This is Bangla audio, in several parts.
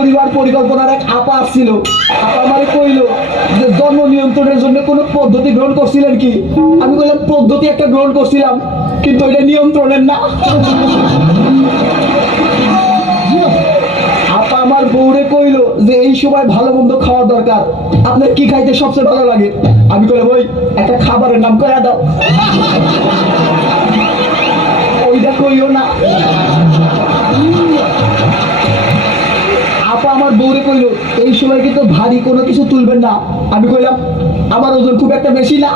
পরিবার পরিকল্পনার এক আপা আসছিল। আপা আমারে কইলো যে জন্ম নিয়ন্ত্রণের জন্য কোনো পদ্ধতি গ্রহণ করছিলেন কি? আমি বললাম পদ্ধতি একটা গ্রহণ করছিলাম, কিন্তু এটা নিয়ন্ত্রণের না। আপা আমার বউরে কইলো যে এই সময় ভালো মন্দ খাওয়া দরকার, আপনার কি খাইতে সবচেয়ে ভালো লাগে? আমি কইলাম ওই একটা খাবারের নাম কয়া দাও। ওইটা কইও না। আপা আমার বউরে কইলো এই সময় কিন্তু ভারী কোনো কিছু তুলবেন না। আমি কইলাম আমার ওজন খুব একটা বেশি না।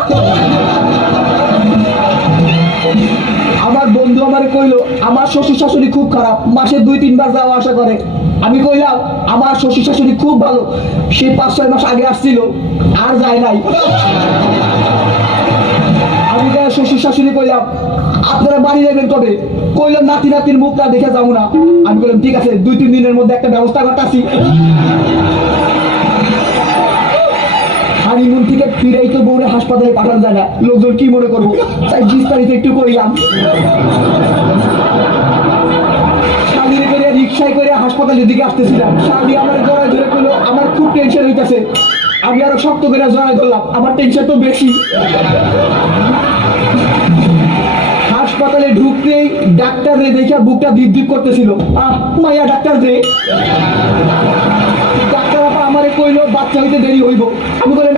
আমার বন্ধু আমারে কইলো আমার শ্বশুর শাশুড়ি খুব খারাপ, মাসে 2-3 বার যাওয়া আসা করে। আমি কইলাম আমার শ্বশুর শাশুড়ি খুব ভালো, সে 5-6 মাস আগে আসছিল, আর যায় নাই। আমি শ্বশুর শাশুড়ি কইলাম আপনারা বাড়ি যাবেন কবে? কইলাম নাতি নাতির মুখটা দেখে যাবো না। আমি বললাম ঠিক আছে, 2-3 দিনের মধ্যে একটা ব্যবস্থা করতেছি। হানিমুন থেকে ফিরাই তো বউরে হাসপাতালে পাঠানো যায় না, লোকজন কি মনে করবো, তাই বিস্তারিত একটু কইলাম। শালিরে করে রিক্সায় করে হাসপাতালের দিকে আসতেছিলাম, শালি আমার জড়ায় ধরে কইলো আমার খুব টেনশন হইতেছে। আমি আরো শক্ত করে জড়ায় ধরলাম, আমার টেনশন তো বেশি। হাসপাতালে ঢুকতেই ডাক্তার রে দেখে বুকটা দিপ দিপ করতেছিল। মাইয়া ডাক্তার রে। ডাক্তার আপা আমারে কইলো বাচ্চা হইতে দেরি হইব। আমি বললাম